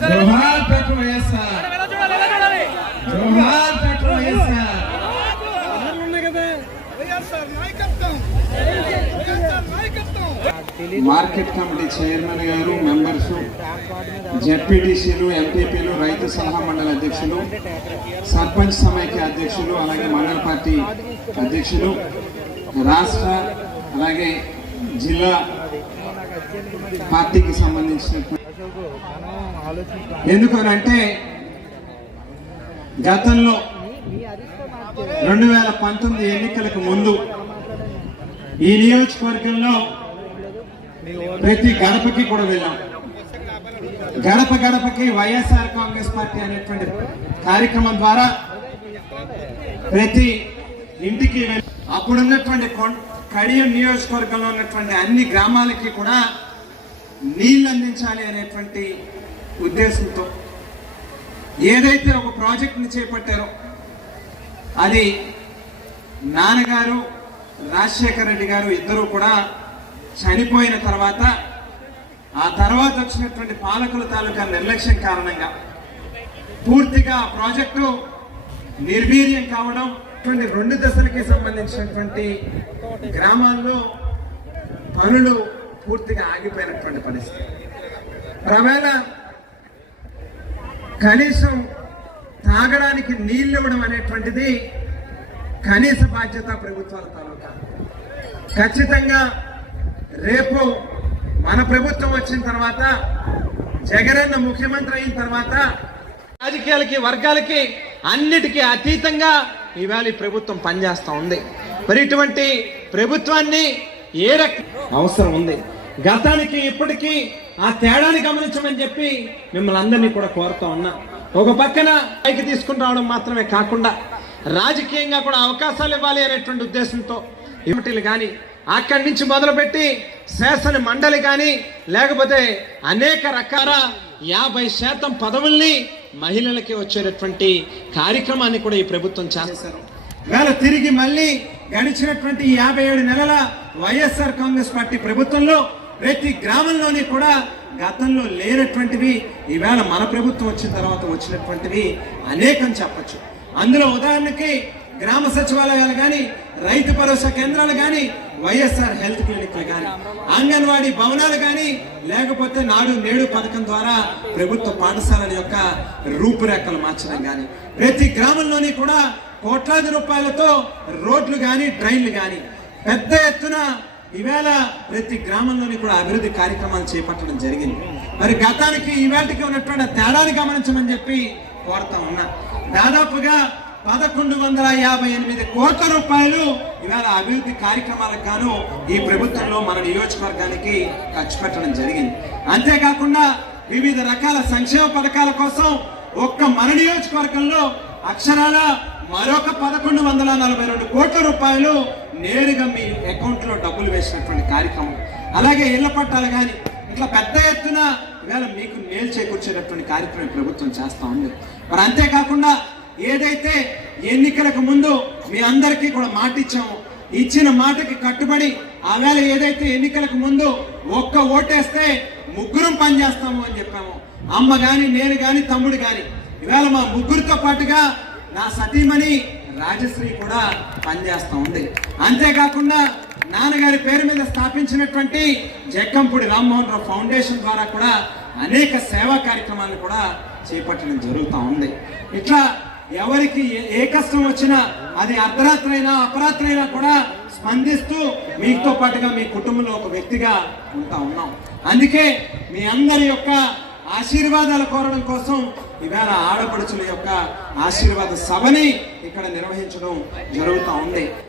జోహార్ YSR జోహార్ YSR market committee chairman గారు members జెడ్పీటీసీలు ఎంపీపీలు రైతు సలహా మండలి అధ్యక్షులు సర్పంచ్ సమైక్య అధ్యక్షులు అలాగే మండల పార్టీ అధ్యక్షులు రాష్ట్ర అలాగే జిల్లా పార్టీకి సంబంధించినటువంటి ఎందుకనంటే గతంలో రెండు వేల పంతొమ్మిది ఎన్నికలకు ముందు ఈ నియోజకవర్గంలో ప్రతి గడపకి కూడా వెళ్ళాం. గడప గడపకి వైఎస్ఆర్ కాంగ్రెస్ పార్టీ అనేటువంటి కార్యక్రమం ద్వారా ప్రతి ఇంటికి అప్పుడున్నటువంటి కడియం నియోజకవర్గంలో ఉన్నటువంటి అన్ని గ్రామాలకి కూడా నీళ్ళు అందించాలి అనేటువంటి ఉద్దేశంతో ఏదైతే ఒక ప్రాజెక్టును చేపట్టారో అది నాన్నగారు రాజశేఖర రెడ్డి గారు ఇద్దరు కూడా చనిపోయిన తర్వాత ఆ తర్వాత వచ్చినటువంటి పాలకుల తాలూకా నిర్లక్ష్యం కారణంగా పూర్తిగా ఆ ప్రాజెక్టు నిర్వీర్యం కావడం ఇటువంటి రెండు దశలకి సంబంధించినటువంటి గ్రామాల్లో పనులు పూర్తిగా ఆగిపోయినటువంటి పరిస్థితి. ప్రవేళ కనీసం తాగడానికి నీళ్ళు ఇవ్వడం అనేటువంటిది కనీస బాధ్యత ప్రభుత్వాల తాలూకా. ఖచ్చితంగా రేపు మన ప్రభుత్వం వచ్చిన తర్వాత జగనన్న ముఖ్యమంత్రి అయిన తర్వాత రాజకీయాలకి వర్గాలకి అన్నిటికీ అతీతంగా ఇవాళ ఈ ప్రభుత్వం పనిచేస్తూ ఉంది. మరి ఇటువంటి ప్రభుత్వాన్ని ఏ రక అవసరం ఉంది. గతానికి ఇప్పటికీ ఆ తేడాని గమనించమని చెప్పి మిమ్మల్ని అందరినీ కూడా కోరుతా ఉన్నా. ఒక పక్కన పైకి తీసుకుని రావడం మాత్రమే కాకుండా రాజకీయంగా కూడా అవకాశాలు ఇవ్వాలి అనేటువంటి ఉద్దేశంతో ఇమిటీలు కానీ అక్కడి నుంచి మొదలుపెట్టి శాసన మండలి కానీ లేకపోతే అనేక రకాల యాభై శాతం పదవుల్ని మహిళలకి వచ్చేటటువంటి కార్యక్రమాన్ని కూడా ఈ ప్రభుత్వం చేశారు వేళ తిరిగి మళ్ళీ గడిచినటువంటి యాభై ఏడు నెలల వైఎస్ఆర్ కాంగ్రెస్ పార్టీ ప్రభుత్వంలో ప్రతి గ్రామంలోని కూడా గతంలో లేనటువంటివి ఈవేళ మన ప్రభుత్వం వచ్చిన తర్వాత వచ్చినటువంటివి అనేకం చెప్పచ్చు. అందులో ఉదాహరణకి గ్రామ సచివాలయాలు కానీ రైతు భరోసా కేంద్రాలు కానీ వైఎస్ఆర్ హెల్త్ క్లినిక్లు కానీ అంగన్వాడీ భవనాలు కానీ లేకపోతే నాడు నేడు పథకం ద్వారా ప్రభుత్వ పాఠశాలల యొక్క రూపురేఖలు మార్చడం కానీ ప్రతి గ్రామంలోని కూడా కోట్లాది రూపాయలతో రోడ్లు కానీ డ్రైన్లు కానీ పెద్ద ఎత్తున ఈవేళ ప్రతి గ్రామంలోని కూడా అభివృద్ధి కార్యక్రమాలు చేపట్టడం జరిగింది. మరి గతానికి ఈవేళకి ఉన్నటువంటి తేడాని గమనించమని చెప్పి కోరుతా ఉన్నా. దాదాపుగా పదకొండు వందల యాభై ఎనిమిది కోట్ల రూపాయలు ఇవాళ అభివృద్ధి కార్యక్రమాలకు గాను ఈ ప్రభుత్వంలో మన నియోజకవర్గానికి ఖర్చు పెట్టడం జరిగింది. అంతేకాకుండా వివిధ రకాల సంక్షేమ పథకాల కోసం ఒక్క మన నియోజకవర్గంలో అక్షరాల మరొక పదకొండు వందల నలభై రెండు కోట్ల రూపాయలు నేరుగా మీ అకౌంట్లో డబ్బులు వేసినటువంటి కార్యక్రమం. అలాగే ఇళ్ళ పట్టాలు కానీ ఇట్లా పెద్ద ఎత్తున ఇవాళ మీకు మేలు చేకూర్చేటటువంటి కార్యక్రమం ప్రభుత్వం చేస్తూ ఉంది. మరి అంతేకాకుండా ఏదైతే ఎన్నికలకు ముందు మీ అందరికీ కూడా మాట ఇచ్చాము ఇచ్చిన మాటకి కట్టుబడి ఆవేళ ఏదైతే ఎన్నికలకు ముందు ఒక్క ఓటేస్తే ముగ్గురం పనిచేస్తాము అని చెప్పాము అమ్మ గాని నేను గాని తమ్ముడు గాని ఇవాళ మా ముగ్గురితో పాటుగా నా సతీమణి రాజశ్రీ కూడా పనిచేస్తూ ఉంది. అంతేకాకుండా నాన్నగారి పేరు మీద స్థాపించినటువంటి జక్కంపూడి రామ్మోహన్ రావు ఫౌండేషన్ ద్వారా కూడా అనేక సేవా కార్యక్రమాలను కూడా చేపట్టడం జరుగుతూ ఉంది. ఇట్లా ఎవరికి ఏ- కష్టం వచ్చినా అది అర్ధరాత్రైనా అయినా కూడా స్పందిస్తూ మీతో పాటుగా మీ కుటుంబంలో ఒక వ్యక్తిగా ఉంటా ఉన్నాం. అందుకే మీ అందరి యొక్క ఆశీర్వాదాలు కోరడం కోసం ఈవేళ ఆడపడుచుల యొక్క ఆశీర్వాద సభని ఇక్కడ నిర్వహించడం జరుగుతూ ఉంది.